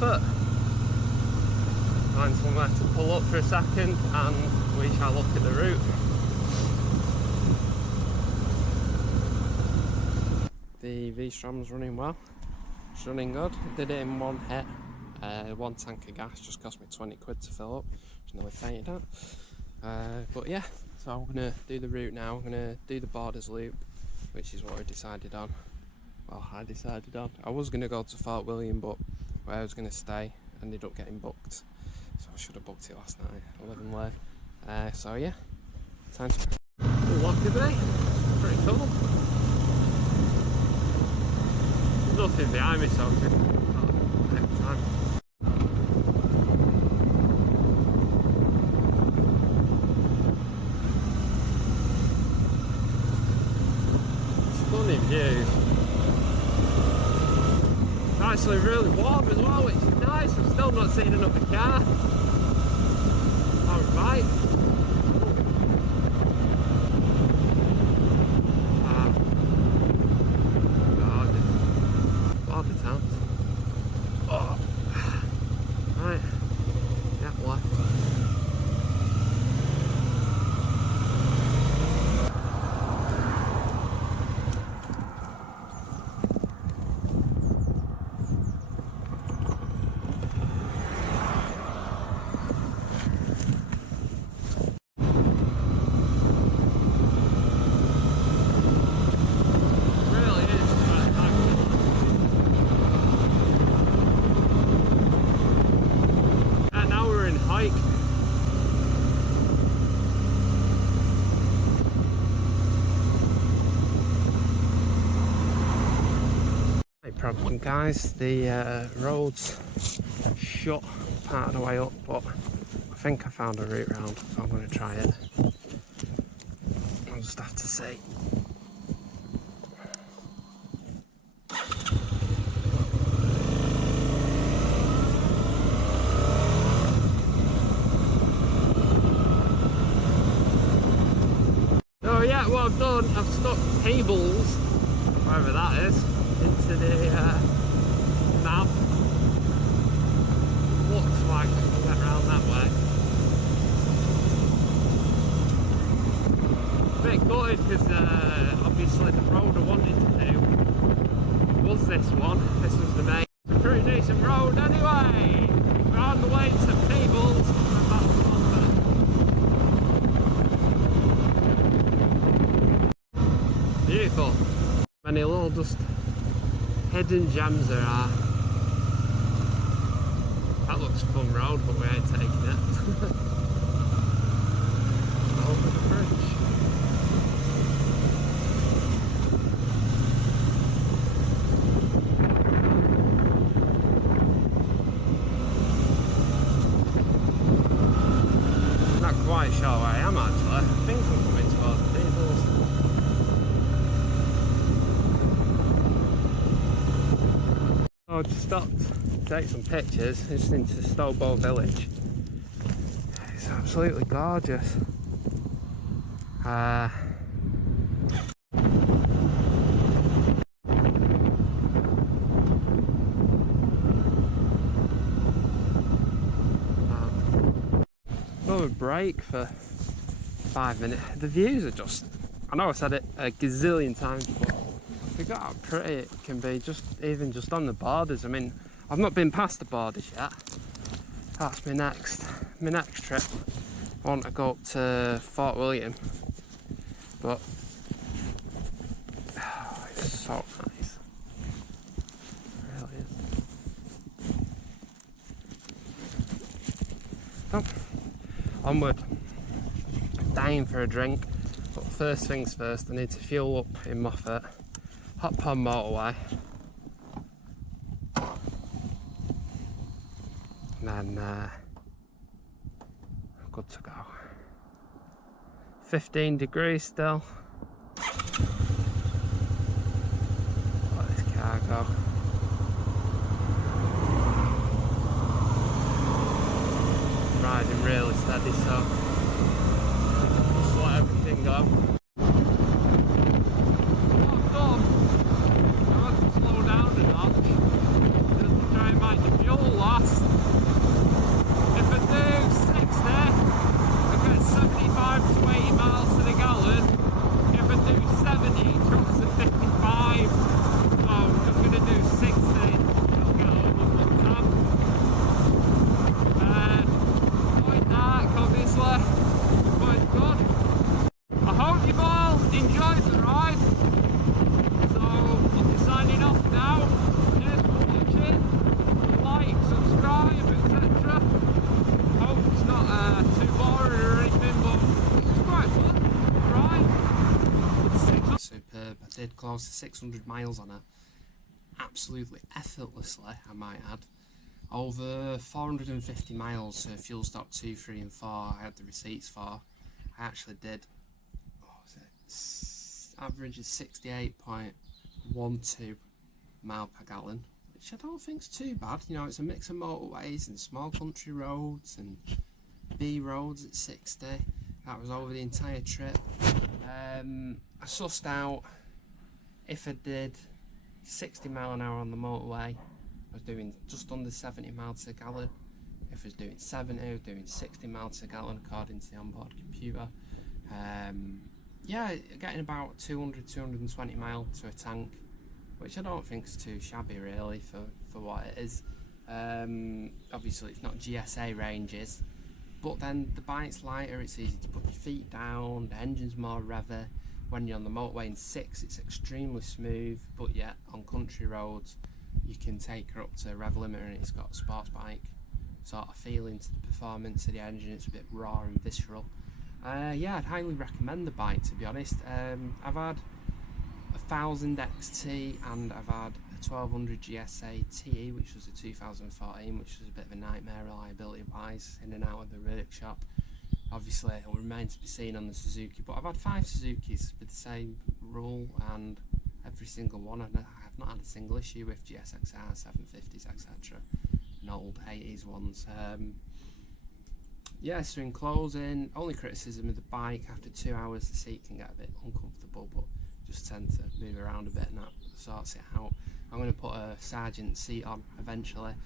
Moffat. Find somewhere to pull up for a second and we shall look at the route. The V-Strom's running well, it's running good. Did it in one hit, 1 tank of gas, just cost me 20 quid to fill up, which I nearly fainted at. But yeah, so I'm going to do the route now. I'm going to do the Borders loop, which is what we decided on. Well, I decided on. I was going to go to Fort William, but where I was going to stay ended up getting booked. So I should have booked it last night, 11 late. So yeah, time to... Lucky day, pretty cool. There's nothing behind me, so I'm just take time. Stunning view. It's actually really warm as well, which is nice. I've still not seen another car. Alright. Problem, guys, the road's shut part of the way up, but I think I found a route round, so I'm going to try it. I'll just have to see. So yeah, what I've done, I've stuck cables, wherever that is, into the nav. Looks like I can get around that way. A bit gutted because obviously the road I wanted to do was this one. This was the main. It's a pretty decent road anyway. We're on the way to Peebles and back to Moffat. Beautiful. Many little just hidden gems there are. That looks a fun road, but we ain't taking it. Over the bridge. Not quite sure where I am actually. I think I'm coming towards Peebles. I just stopped to take some pictures just into Stowbow village. It's absolutely gorgeous. Another break for 5 minutes. The views are just, I know I said it a gazillion times, but I forgot how pretty it can be, even just on the Borders. I mean, I've not been past the Borders yet. That's my next trip. I want to go up to Fort William, but oh, it's so nice. It really is. Oh, onward. Dying for a drink, but first things first, I need to fuel up in Moffat. Hop on motorway, and then good to go. 15 degrees still. Let this car go. Riding really steady, so just let everything go. Slow down a notch just to try and make the fuel last. close to 600 miles on it, absolutely effortlessly, I might add. Over 450 miles, so fuel stop 2, 3 and 4 I had the receipts for. I actually did, what was it, average is 68.12 mile per gallon, which I don't think is too bad. You know, it's a mix of motorways and small country roads and B roads at 60. That was over the entire trip. I sussed out, if I did 60 mile an hour on the motorway, I was doing just under 70 miles per gallon. If I was doing 70, I was doing 60 miles per gallon according to the onboard computer. Yeah, getting about 200-220 miles to a tank, which I don't think is too shabby really for what it is. Obviously it's not GSA ranges, but then the bike's lighter, it's easy to put your feet down, the engine's more revvy. When you're on the motorway in 6, it's extremely smooth, but yet on country roads you can take her up to a rev limiter and it's got a sports bike sort of feeling to the performance of the engine. It's a bit raw and visceral. Yeah, I'd highly recommend the bike, to be honest. I've had a 1000 XT and I've had a 1200 GSA TE, which was a 2014, which was a bit of a nightmare reliability wise, in and out of the workshop. Obviously it will remain to be seen on the Suzuki, but I've had 5 Suzukis with the same rule, and every single one I've not had a single issue with GSXR, 750s, etc. and old 80s ones. Yeah, so in closing, only criticism of the bike, after 2 hours the seat can get a bit uncomfortable, but just tend to move around a bit and that sorts it out. I'm going to put a Sergeant seat on eventually.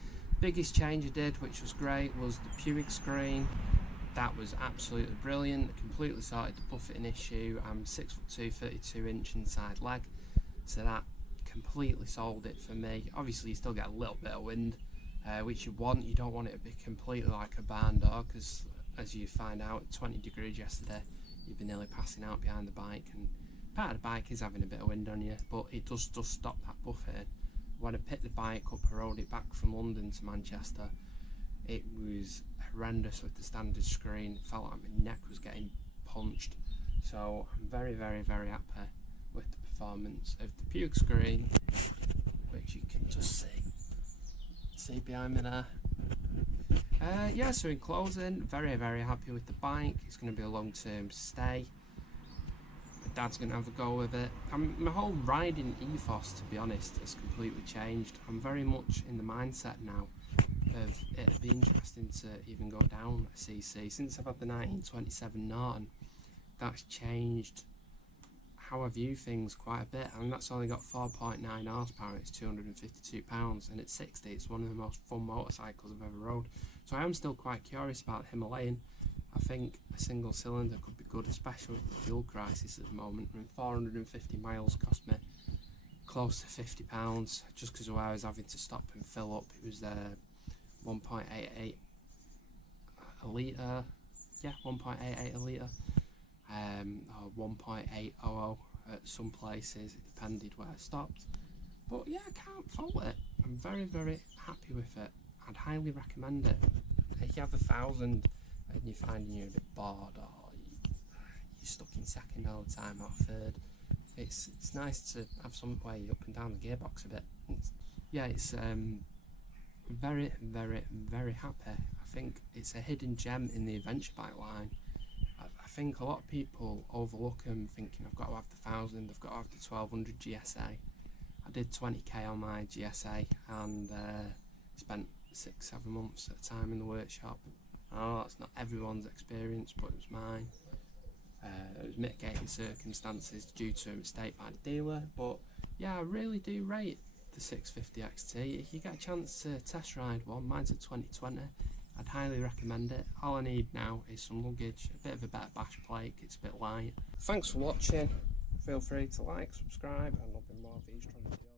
Biggest change I did, which was great, was the Puig screen. That was absolutely brilliant. It completely sorted the buffeting issue. I'm 6'2", 32 inch inside leg, so that completely solved it for me. Obviously you still get a little bit of wind, which you want. You don't want it to be completely like a barn door, because as you find out, 20 degrees yesterday, you'd be nearly passing out behind the bike, and part of the bike is having a bit of wind on you, but it does stop that buffeting. When I picked the bike up, I rode it back from London to Manchester, it was horrendous with the standard screen. It felt like my neck was getting punched. So I'm very, very, very happy with the performance of the Puig screen, which you can just see behind me there. Yeah, so in closing, very, very happy with the bike. It's going to be a long-term stay. My dad's going to have a go with it. My whole riding ethos, to be honest, has completely changed. I'm very much in the mindset now of it'd be interesting to even go down a cc. Since I've had the 1927 Norton, that's changed how I view things quite a bit. I mean, that's only got 4.9 horsepower, it's 252 pounds, and at 60 it's one of the most fun motorcycles I've ever rode. So I am still quite curious about the Himalayan. I think a single cylinder could be good, especially with the fuel crisis at the moment. I mean, 450 miles cost me close to £50, just because I was having to stop and fill up. It was 1.88 a litre, yeah, 1.88 a litre, or 1.800 at some places. It depended where I stopped, but yeah, I can't fault it. I'm very, very happy with it. I'd highly recommend it. If you have 1,000 and you're finding you're a bit bored, or you're stuck in second all the time, or third, it's nice to have something where you're up and down the gearbox a bit. It's very, very, very happy. I think it's a hidden gem in the adventure bike line. I think a lot of people overlook them, thinking I've got to have the 1,000, I've got to have the 1200 GSA. I did 20k on my GSA and spent 6-7 months at a time in the workshop. I know that's not everyone's experience, but it was mine. It was mitigating circumstances due to a mistake by the dealer, but yeah, I really do rate the 650 XT. If you get a chance to test ride one, mine's a 2020, I'd highly recommend it. All I need now is some luggage, a bit of a better bash plate, it's a bit light. Thanks for watching. Feel free to like, subscribe, and there'll be more Vstrom videos.